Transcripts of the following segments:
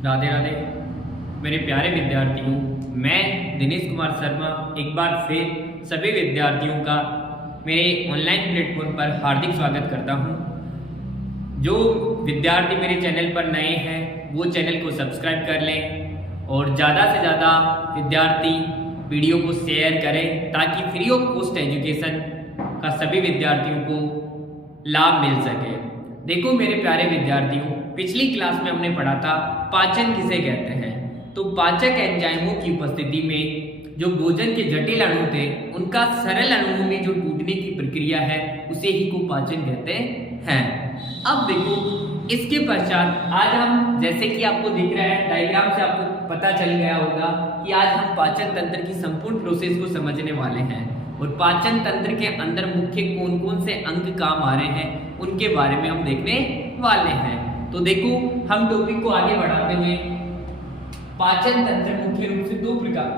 राधे राधे मेरे प्यारे विद्यार्थियों। मैं दिनेश कुमार शर्मा एक बार फिर सभी विद्यार्थियों का मेरे ऑनलाइन प्लेटफॉर्म पर हार्दिक स्वागत करता हूं। जो विद्यार्थी मेरे चैनल पर नए हैं वो चैनल को सब्सक्राइब कर लें और ज़्यादा से ज़्यादा विद्यार्थी वीडियो को शेयर करें ताकि फ्री ऑफ कॉस्ट एजुकेशन का सभी विद्यार्थियों को लाभ मिल सके। देखो मेरे प्यारे विद्यार्थियों, पिछली क्लास में हमने पढ़ा था पाचन किसे कहते हैं। तो पाचक एंजाइमों की उपस्थिति में जो भोजन के जटिल अणु थे उनका सरल अणुओं में जो टूटने की प्रक्रिया है उसे ही को पाचन कहते हैं। अब देखो इसके पश्चात आज हम, जैसे कि आपको दिख रहा है डायग्राम से आपको पता चल गया होगा कि आज हम पाचन तंत्र की संपूर्ण प्रोसेस को समझने वाले हैं और पाचन तंत्र के अंदर मुख्य कौन कौन से अंग काम आ रहे हैं उनके बारे में हम देखने वाले हैं। तो देखो हम टॉपिक को आगे बढ़ाते हुए, पाचन तंत्र मुख्य रूप से दो प्रकार,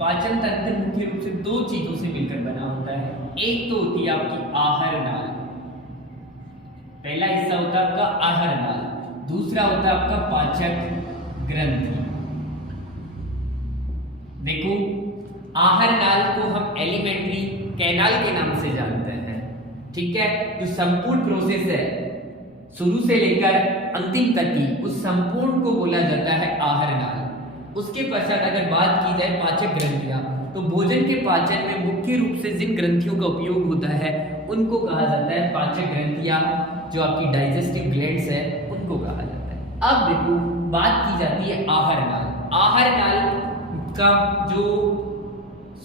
पाचन तंत्र मुख्य रूप से दो चीजों से मिलकर बना होता है। एक तो होती है आपकी आहार नाल, पहला हिस्सा होता है आपका आहार नाल, दूसरा होता है आपका पाचक ग्रंथि। देखो आहार नाल को हम एलिमेंट्री कैनाल के नाम से जानते हैं, ठीक है। जो संपूर्ण प्रोसेस है शुरू से लेकर अंतिम तक की, उस संपूर्ण को बोला जाता है आहार नाल। उसके पश्चात अगर बात की जाए पाचक ग्रंथियां, तो भोजन के पाचन में मुख्य रूप से जिन ग्रंथियों का उपयोग होता है उनको कहा जाता है पाचक ग्रंथियां। जो आपकी डाइजेस्टिव ग्लैंड्स है उनको कहा जाता है। अब देखो बात की जाती है आहार नाल। आहार नाल का जो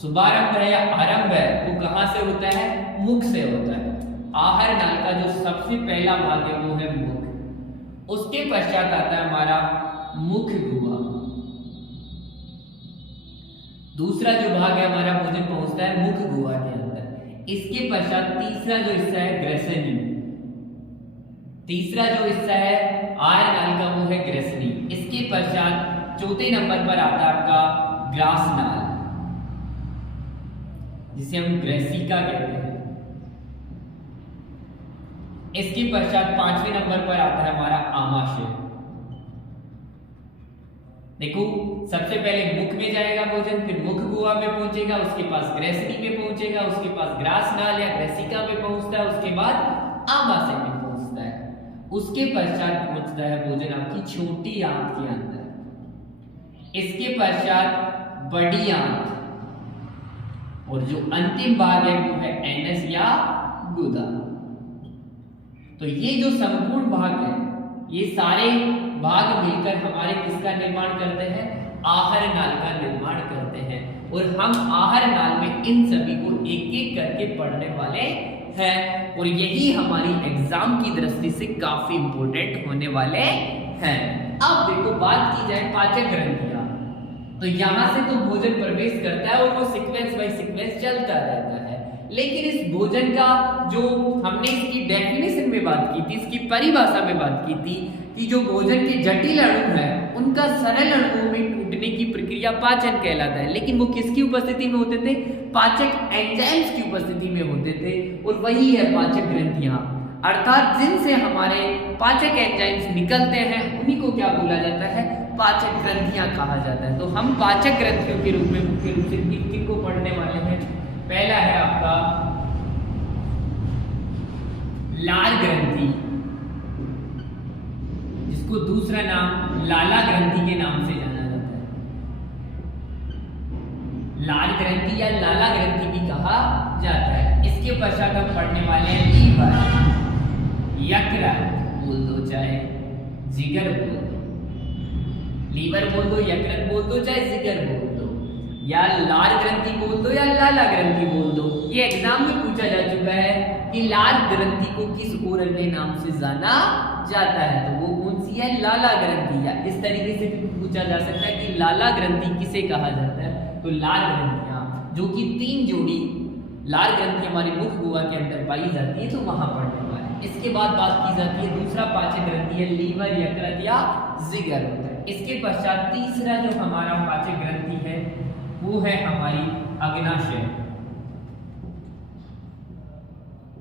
शुभारंभ है या आरंभ है वो कहां से होता है? मुख से होता है। आहार नाल का जो सबसे पहला भाग है वो है मुख। उसके पश्चात आता है हमारा मुख गुहा। दूसरा जो भाग है हमारा भोजन पहुंचता है मुख गुहा के अंदर। इसके पश्चात तीसरा जो हिस्सा है ग्रसनी। तीसरा जो हिस्सा है आहार नाल का वो है ग्रसनी। इसके पश्चात चौथे नंबर पर आता है आपका ग्रास नाल, जिसे हम ग्रेसिका कहते हैं। इसके पश्चात पांचवें नंबर पर आता है हमारा आमाशय। देखो सबसे पहले मुख में जाएगा भोजन, फिर मुख गुहा में पहुंचेगा, उसके पास ग्रेसनी में पहुंचेगा, उसके पास ग्रास नाल या ग्रेसिका में पहुंचता है, उसके बाद आमाशय में पहुंचता है। उसके पश्चात पहुंचता है भोजन आपकी छोटी आंत के अंदर। इसके पश्चात बड़ी आंत और जो अंतिम भाग है वो है एनस या गुदा। तो ये जो संपूर्ण भाग है, ये सारे भाग मिलकर हमारे किसका निर्माण करते हैं? आहार नाल का निर्माण करते हैं। और हम आहार नाल में इन सभी को एक एक करके पढ़ने वाले हैं और यही हमारी एग्जाम की दृष्टि से काफी इंपॉर्टेंट होने वाले हैं। अब देखो बात की जाए पाचक ग्रंथियां, तो यहां से तो भोजन प्रवेश करता है और वो सीक्वेंस बाय सीक्वेंस चलता रहता है। लेकिन इस भोजन का जो हमने इसकी डेफिनेशन में बात की थी, इसकी परिभाषा में बात की थी कि जो भोजन के जटिल अणु है उनका सरल अणुओं में टूटने की प्रक्रिया पाचन कहलाता है। लेकिन वो किसकी उपस्थिति में होते थे? पाचक एंजाइम्स की उपस्थिति में होते थे। और वही है पाचक ग्रंथियां, अर्थात जिनसे हमारे पाचक एंजाइम्स निकलते हैं उन्हीं को क्या बोला जाता है? पाचक ग्रंथियां कहा जाता है। तो हम पाचक ग्रंथियों के रूप में मुख्य रूप से किन किन को पढ़ने वाले हैं? पहला है आपका लाल ग्रंथि, जिसको दूसरा नाम लाला ग्रंथि के नाम से जाना जाता है। लाल ग्रंथि या लाला ग्रंथि भी कहा जाता है। इसके पश्चात हम पढ़ने वाले हैं लीवर, यकृत बोल दो चाहे जिगर बोल दो, लीवर बोल दो, यकृत बोल दो, चाहे जिगर बोल दो, या लाल ग्रंथि बोल दो या लाला ग्रंथि बोल दो। ये एग्जाम में पूछा जा चुका है कि लाल ग्रंथि को किस और अन्य नाम से जाना जाता है, तो वो कौन सी है? लाला ग्रंथि। या इस तरीके से भी पूछा जा सकता है कि लाला ग्रंथि किसे कहा जाता है? तो लाल ग्रंथियां, जो कि 3 जोड़ी लाल ग्रंथि हमारे मुख गुहा के अंदर पाई जाती है, तो वहां पढ़ने वाले। इसके बाद बात की जाती है दूसरा पाचक ग्रंथि है लीवर, यकृत या जिगर होता है। इसके पश्चात तीसरा जो हमारा पाचक ग्रंथि है वो है हमारी अग्नाशय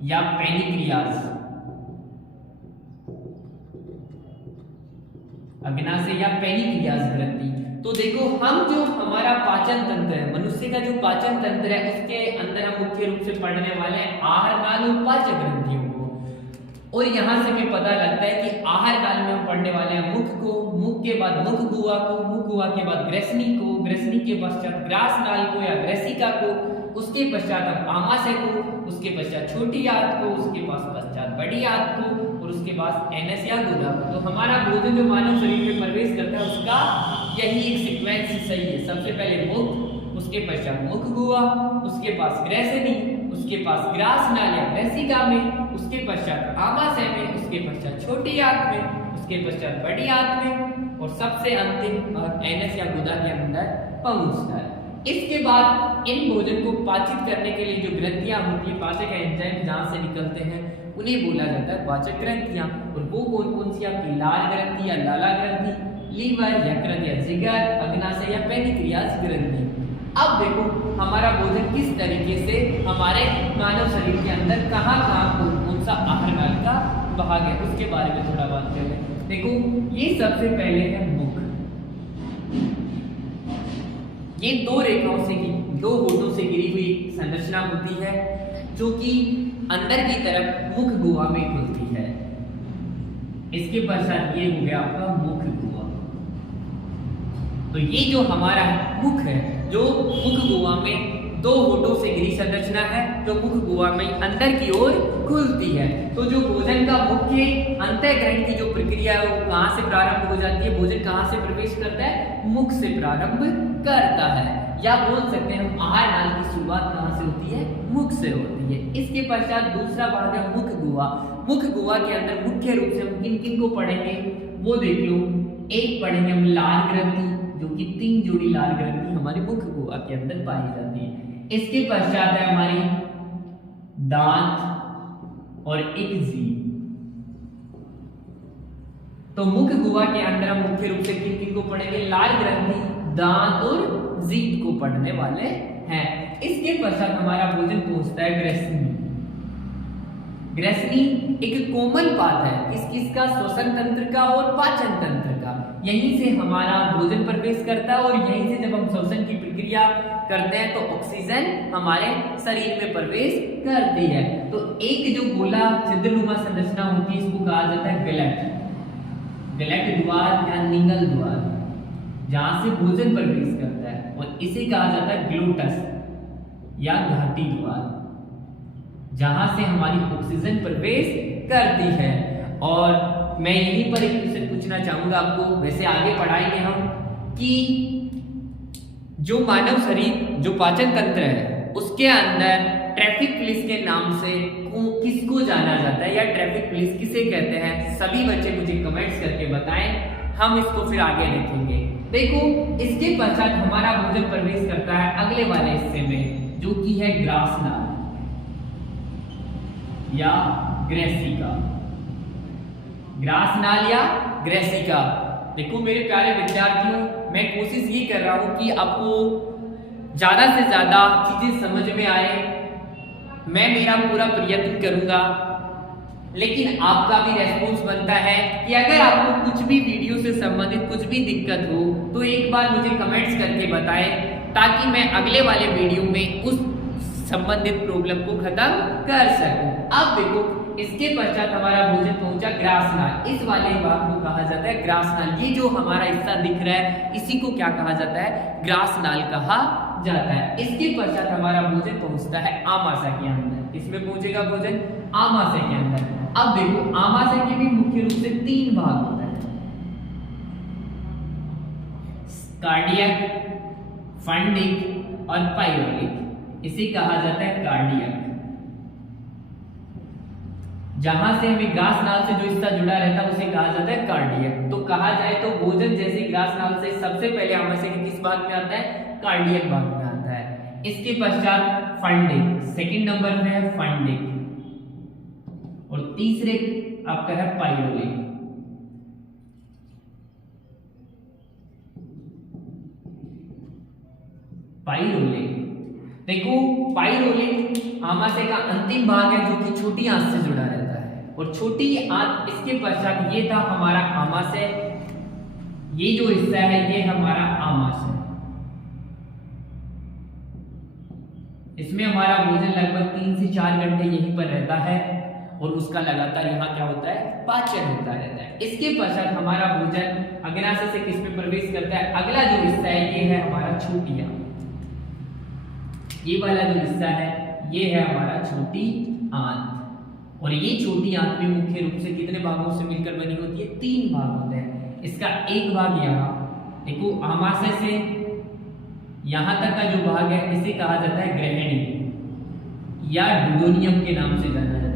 या पैनिक्रियाज। अग्नाशय या पेनिक्रियाज ग्रंथि। तो देखो हम जो हमारा पाचन तंत्र है, मनुष्य का जो पाचन तंत्र है, उसके अंदर हम मुख्य रूप से पढ़ने वाले हैं आहार नाल और पाचक ग्रंथियों को। और यहाँ से हमें पता लगता है कि आहार काल में हम पढ़ने वाले हैं मुख को, मुख के बाद मुख गुहा को, मुख गुहा के बाद ग्रसनी को, ग्रसनी के पश्चात ग्रास नाल को या ग्रसिका को, उसके पश्चात हम आमाशय को, उसके पश्चात छोटी आंत को, उसके पश्चात बड़ी आंत को, और उसके बाद एनस या गुदा को। तो हमारा भोजन जो मानव शरीर में प्रवेश करता है उसका यही एक सीक्वेंस सही है। सबसे पहले मुख, उसके पश्चात मुख गुहा, उसके पास ग्रसनी, उसके पास ग्रास नाल या ग्रसिका में, उसके पश्चात आमाशय में, उसके पश्चात छोटी आंत में, उसके पश्चात बड़ी आंत में, और सबसे अंतिम एनस या गुदा के अंदर पहुंचता है। इसके बाद इन भोजन को पाचित करने के लिए जो ग्रंथियां होती है, पाचक एंजाइम जहां से निकलते हैं, उन्हें बोला जाता है पाचक ग्रंथियां। और वो कौन कौन सी आपकी लाल ग्रंथि या लाला ग्रंथि, लीवर, यकृत या जिगर, अग्नाशय या पेनिक्रियाज ग्रंथि। अब देखो हमारा भोजन किस तरीके से हमारे मानव शरीर के अंदर कहाँ कौन सा आहार नाल का भाग है उसके बारे में थोड़ा बात करें। देखो ये सबसे पहले है मुख। ये दो रेखाओं से दो होठों से घिरी हुई संरचना होती है जो कि अंदर की तरफ मुख गुहा में खुलती है। इसके पश्चात ये हो गया आपका मुख गुहा। तो ये जो हमारा मुख है, जो मुख गुहा में दो होठों से घिरी संरचना है, जो मुख गुहा में अंदर की ओर खुलती है। तो जो भोजन का मुख्य अंतःग्रहण की जो प्रक्रिया है वो कहाँ से प्रारंभ हो जाती है, भोजन कहाँ से प्रवेश करता है, मुख से प्रारंभ करता है। या बोल सकते हैं हम आहार नाल की शुरुआत कहाँ से होती है, मुख से होती है। इसके पश्चात दूसरा भाग है मुख गुहा। मुख गुहा के अंदर मुख्य रूप से हम किन किन को पढ़ेंगे वो देख लो। एक पढ़ेंगे हम लाल ग्रंथि, जो कि 3 जोड़ी लाल ग्रंथि हमारे मुख गुहा के अंदर पाई जाती है। इसके पश्चात है हमारी दांत और एक जीभ। तो मुख गुहा के अंदर हम मुख्य रूप से किन किन को पढ़ेंगे, लाल ग्रंथि, दांत और जीभ को पढ़ने वाले हैं। इसके पश्चात हमारा भोजन पहुंचता है ग्रसनी। ग्रसनी एक कोमल पात है, किसका, श्वसन तंत्र का और पाचन तंत्र का। यहीं से हमारा भोजन प्रवेश करता है और यहीं से जब हम श्वसन की प्रक्रिया करते हैं तो ऑक्सीजन हमारे शरीर में प्रवेश करती है। तो एक जो गोला छिद्रनुमा संरचना होती है इसको कहा जाता है गलट। गलट द्वार या निगल द्वार, जहां से भोजन प्रवेश करता है, और इसे कहा जाता है ग्लोटस या घाटी द्वार, जहां से हमारी ऑक्सीजन प्रवेश करती है। और मैं यहीं पर एक क्वेश्चन पूछना चाहूंगा आपको, वैसे आगे पढ़ाएंगे हम कि जो मानव शरीर जो पाचन तंत्र है उसके अंदर ट्रैफिक पुलिस के नाम से किसको जाना जाता है या ट्रैफिक पुलिस किसे कहते हैं। सभी बच्चे मुझे कमेंट्स करके बताएं, हम इसको फिर आगे देखेंगे। देखो इसके पश्चात हमारा भोजन प्रवेश करता है अगले वाले हिस्से में जो कि है ग्रास नाल या ग्रसिका। ग्रास नाल या ग्रसिका। देखो मेरे प्यारे विद्यार्थियों, मैं कोशिश ये कर रहा हूं कि आपको ज्यादा से ज्यादा चीजें समझ में आए। मैं मेरा पूरा प्रयत्न करूंगा, लेकिन आपका भी रेस्पॉन्स बनता है कि अगर आपको कुछ भी वीडियो से संबंधित कुछ भी दिक्कत हो तो एक बार मुझे कमेंट्स करके बताएं, ताकि मैं अगले वाले वीडियो में उस संबंधित प्रॉब्लम को खत्म कर सकूं। अब देखो इसके पश्चात हमारा भोजन पहुंचा ग्रास नाल। इस वाले भाग को कहा जाता है ग्रास नाल। ये जो हमारा हिस्सा दिख रहा है इसी को क्या कहा जाता है, ग्रास नाल कहा जाता है। इसके पश्चात हमारा भोजन पहुंचता है आमाशय के अंदर। इसमें पहुंचेगा भोजन आमाशय के अंदर। अब देखो आमाशय के भी मुख्य रूप से 3 भाग होते हैं, कार्डियक, फंडिक और पाइरोलिक। इसे कहा जाता है कार्डियक। जहां से हमें ग्रास नाल से जो हिस्सा जुड़ा रहता है उसे कहा जाता है कार्डियक। तो कहा जाए तो भोजन जैसे ग्रास नाल से सबसे पहले आमाशय के किस भाग में आता है, कार्डियक भाग में आता है। इसके पश्चात फंडिक, सेकंड नंबर में है फंडिक, और तीसरे आपका है पाइरोलिक। पाइरोलिक, देखो पाइरोलिक आमाशय का अंतिम भाग है जो कि छोटी आंत से जुड़ा रहता है, और छोटी आंत इसके पश्चात ये था हमारा आमाशय, ये जो हिस्सा है ये हमारा आमाशय, इसमें हमारा भोजन लगभग 3 से 4 घंटे यहीं पर रहता है और उसका लगातार यहाँ क्या होता है, पाचन होता रहता है। इसके पश्चात हमारा भोजन अग्नाशय से किस में प्रवेश करता है, अगला जो हिस्सा है ये है हमारा छोटी आंत। ये वाला जो हिस्सा है ये है हमारा छोटी आंत, और ये छोटी आंत में मुख्य रूप से कितने भागों से मिलकर बनी होती है, 3 भाग होते हैं। इसका एक भाग यहाँ देखो, आमाशय से यहाँ तक का जो भाग है इसे कहा जाता है ग्रहणी या डुडोनियम के नाम से जाना जाता है।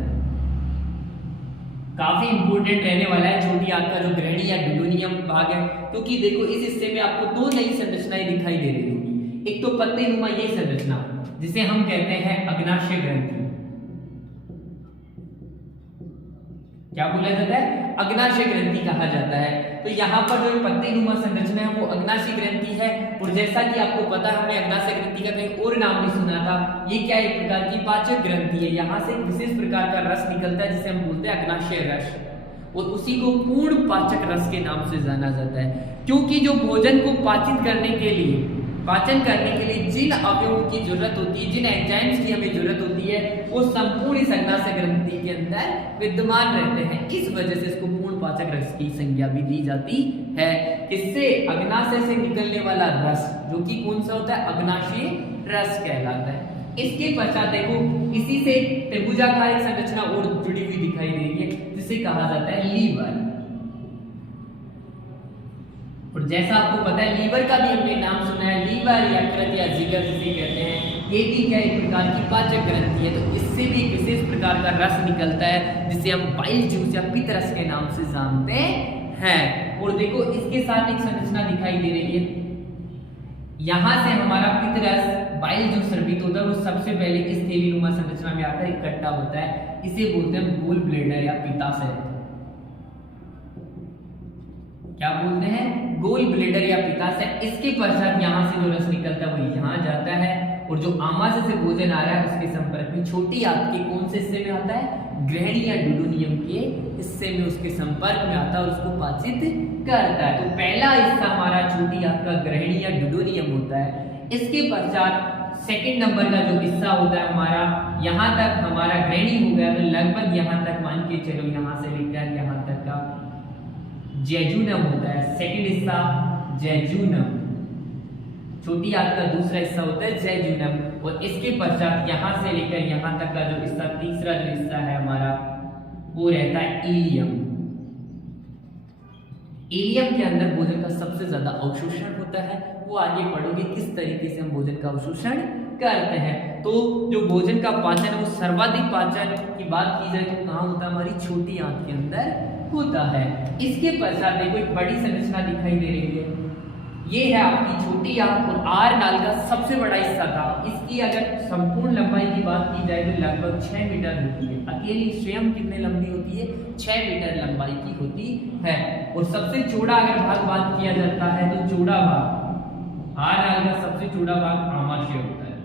काफी इंपॉर्टेंट रहने वाला है छोटी आंत का जो ग्रहणी या डुडोनियम भाग है, क्योंकि देखो इस हिस्से में आपको 2 नई संरचनाएं दिखाई दे रही होगी। एक तो पत्तेनुमा ये संरचना जिसे हम कहते हैं अग्नाशय ग्रंथि, क्या बोला जाता है, अग्नाशय ग्रंथि कहा जाता है। तो यहाँ पर जो पत्तेनुमा संरचना है वो अग्नाशय ग्रंथि है, और जैसा कि आपको पता है हमने अग्नाशय ग्रंथि का कहीं और नाम भी सुना था, ये क्या एक प्रकार की पाचक ग्रंथि है। यहाँ से एक विशेष प्रकार का रस निकलता है जिसे हम बोलते हैं अग्नाशय रस, और उसी को पूर्ण पाचक रस के नाम से जाना जाता है। क्योंकि जो भोजन को पाचन करने के लिए जिन अवयवों की जरूरत होती है, जिन एंजाइम्स की हमें जरूरत होती है, वो संपूर्ण इस अग्नाशय ग्रंथि के अंदर विद्यमान रहते हैं। इस वजह से इसको पूर्ण पाचक रस की संज्ञा भी दी जाती है। इससे अग्नाशय से निकलने वाला रस जो कि कौन सा होता है, अग्नाशय रस कहलाता है। इसके पश्चात देखो इसी से त्रिभुजाकार एक संरचना और जुड़ी हुई दिखाई दे रही है जिसे कहा जाता है लीवर। और जैसा आपको पता है लीवर का भी हमने नाम सुना है, लीवर यकृत या जिगर जिसे कहते हैं, ये भी क्या एक प्रकार की पाचक ग्रंथि है। तो इससे भी एक विशेष प्रकार का रस निकलता है जिसे हम बाइल जूस या पित्त रस के नाम से जानते हैं। और देखो इसके साथ एक संरचना दिखाई दे रही है, यहाँ से हमारा पित्त रस बाइल जो स्रावित होता है वो सबसे पहले इस थैलीनुमा संरचना में आकर इकट्ठा होता है। इसे बोलते हैं गोल ब्लैडर या पित्ताशय। क्या बोलते हैं, गोल ब्लैडर या पित्ताशय। इसके पश्चात यहाँ से जो रस निकलता है वो यहाँ जाता है, और जो आमाशय से भोजन आ रहा है उसके संपर्क में छोटी आंत के कौन से हिस्से में आता है, ग्रहणी या डुडोनियम के हिस्से में उसके संपर्क में आता है और उसको पाचित करता है। तो पहला हिस्सा हमारा छोटी आंत का ग्रहणी या डुडोनियम होता है। इसके पश्चात सेकंड नंबर का जो हिस्सा होता है हमारा, यहाँ तक हमारा ग्रहणी हो गया, तो लगभग यहाँ तक मान के चलो, यहाँ से लेकर यहाँ तक का जेजुनम होता है। सेकंड हिस्सा जेजुनम, छोटी आंत का दूसरा हिस्सा होता है जेजुनम। और इसके पश्चात यहाँ से लेकर यहाँ तक का जो हिस्सा, तीसरा जो हिस्सा है हमारा, वो रहता है इलियम। इलियम के अंदर भोजन का सबसे ज्यादा अवशोषण होता है। वो आगे पढ़ोगे किस तरीके से हम भोजन का अवशोषण करते हैं। तो जो भोजन का पाचन है वो सर्वाधिक पाचन की बात की जाए तो कहाँ होता है, हमारी छोटी आंत के अंदर होता है। इसके पश्चात देखो एक बड़ी संरचना दिखाई दे रही है, ये है आपकी छोटी आंत, और आर नाल का सबसे बड़ा हिस्सा था। इसकी अगर संपूर्ण लंबाई की बात की जाए तो लगभग 6 मीटर होती है। अकेली स्वयं कितने लंबी होती है, 6 मीटर लंबाई की होती है। और सबसे चौड़ा अगर भाग बात किया जाता है तो चौड़ा भाग, आर नाल का सबसे चौड़ा भाग आमाशय होता है।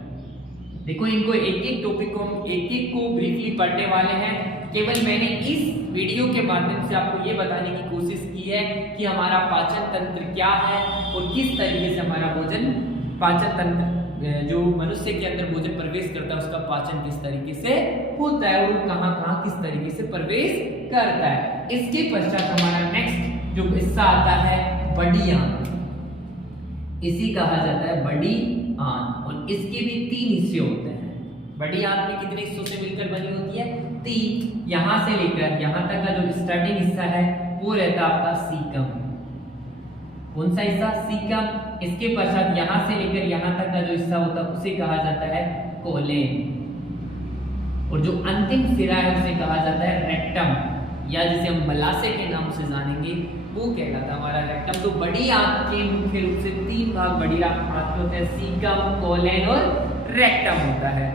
देखो इनको एक एक टॉपिक को हम एक एक को ब्रीफली पढ़ने वाले हैं। केवल मैंने इस वीडियो के माध्यम से आपको ये बताने की कोशिश की है कि हमारा पाचन तंत्र क्या है और किस तरीके से हमारा भोजन, पाचन तंत्र जो मनुष्य के अंदर भोजन प्रवेश करता है उसका पाचन किस तरीके से होता है और कहाँ कहाँ किस तरीके से प्रवेश करता है। इसके पश्चात हमारा नेक्स्ट जो हिस्सा आता है बड़ी आंत, इसी कहा जाता है बड़ी आंत, और इसके भी 3 हिस्से होते हैं। बड़ी आंत में कितने हिस्सों से मिलकर बनी होती है, 3। यहाँ से लेकर यहाँ तक का जो स्टार्टिंग हिस्सा है वो रहता है आपका सीकम। कौन सा हिस्सा, सीकम। इसके पश्चात यहाँ से लेकर यहाँ तक का जो हिस्सा होता है उसे कहा जाता है कोलेन, और जो अंतिम सिरा है उसे कहा जाता है रेक्टम, या जिसे हम मलाशय के नाम से जानेंगे वो कहलाता है हमारा रेक्टम। तो बड़ी आंत के मुख्य रूप से 3 भाग बड़ी आंत में होते हैं, सीकम, कोलेन और रेक्टम होता है।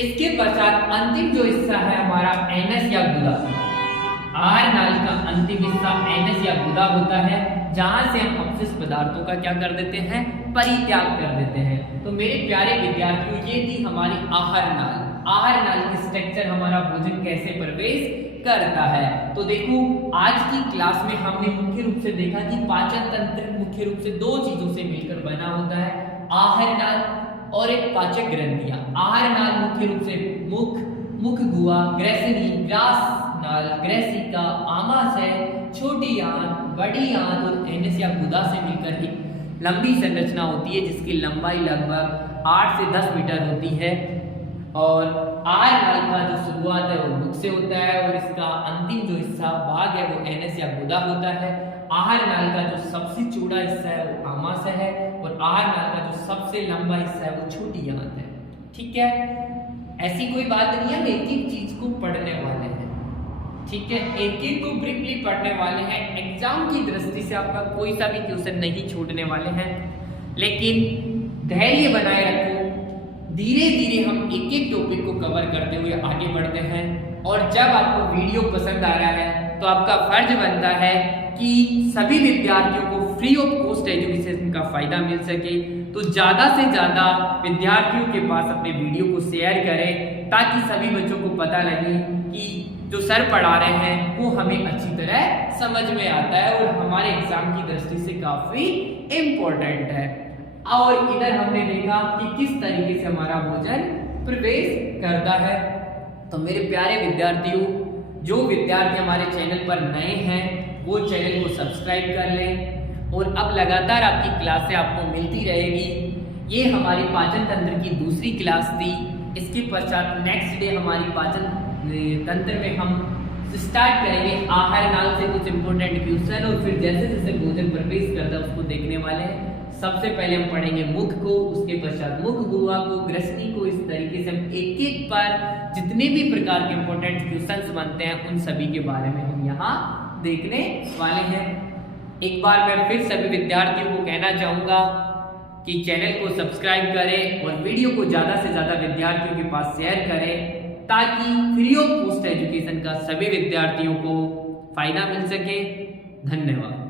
इसके पश्चात अंतिम जो हिस्सा है हमारा एनस या गुदा, आहार नाल का अंतिम हिस्सा एनस या गुदा होता है, जहां से हम अपशिष्ट पदार्थों का क्या कर देते हैं, परित्याग कर देते हैं। तो मेरे प्यारे विद्यार्थियों, ये थी हमारी आहार नाल। आहार नाल की स्ट्रक्चर, हमारा भोजन कैसे प्रवेश करता है। तो देखो आज की क्लास में हमने मुख्य रूप से देखा कि पाचन तंत्र मुख्य रूप से दो चीजों से मिलकर बना होता है, आहार नाल और एक पाचक ग्रंथियां। आहार नाल मुख्य रूप से मुख गुहा, ग्रैसनी, ग्रास नाल, ग्रैसिका, आमाशय, छोटी आंत, बड़ी आंत और एनस या गुदा से मिलकर एक लंबी संरचना होती है जिसकी लंबाई लगभग 8 से 10 मीटर होती है। और आहार नाल का जो शुरुआत है वो मुख से होता है और इसका अंतिम जो हिस्सा भाग है वो एनस या गुदा होता है। आहार नाल का जो सबसे चौड़ा हिस्सा है वो आमाशय है और आहार नाल का जो सबसे लंबा हिस्सा है वो छोटी आंत है। ठीक है, ऐसी कोई बात नहीं है, हम एक एक चीज को पढ़ने वाले हैं। ठीक है, एक एक को ब्रीफली पढ़ने वाले हैं। एग्जाम की दृष्टि से आपका कोई सा भी क्वेश्चन नहीं छूटने वाले हैं, लेकिन धैर्य बनाए रखो। धीरे धीरे हम एक एक टॉपिक को कवर करते हुए आगे बढ़ते हैं। और जब आपको वीडियो पसंद आ रहा है तो आपका फर्ज बनता है कि सभी विद्यार्थियों को फ्री ऑफ कॉस्ट एजुकेशन का फायदा मिल सके, तो ज़्यादा से ज़्यादा विद्यार्थियों के पास अपने वीडियो को शेयर करें ताकि सभी बच्चों को पता लगे कि जो सर पढ़ा रहे हैं वो हमें अच्छी तरह समझ में आता है और हमारे एग्जाम की दृष्टि से काफ़ी इम्पोर्टेंट है। और इधर हमने देखा कि किस तरीके से हमारा भोजन प्रवेश करता है। तो मेरे प्यारे विद्यार्थियों, जो विद्यार्थी हमारे चैनल पर नए हैं वो चैनल को सब्सक्राइब कर लें और अब लगातार आपकी क्लासें आपको मिलती रहेगी। ये हमारी पाचन तंत्र की दूसरी क्लास थी। इसके पश्चात नेक्स्ट डे हमारी पाचन तंत्र में हम स्टार्ट करेंगे आहार नाल से कुछ इंपॉर्टेंट क्वेश्चन और फिर जैसे जैसे भोजन प्रवेश करता है उसको देखने वाले हैं। सबसे पहले हम पढ़ेंगे मुख को, उसके पश्चात मुख गुहा को, ग्रसनी को। इस तरीके से हम एक एक पर जितने भी प्रकार के इंपॉर्टेंट क्वेश्चंस बनते हैं उन सभी के बारे में हम यहाँ देखने वाले हैं। एक बार मैं फिर सभी विद्यार्थियों को कहना चाहूँगा कि चैनल को सब्सक्राइब करें और वीडियो को ज़्यादा से ज़्यादा विद्यार्थियों के पास शेयर करें ताकि फ्री ऑफ कॉस्ट एजुकेशन का सभी विद्यार्थियों को फायदा मिल सके। धन्यवाद।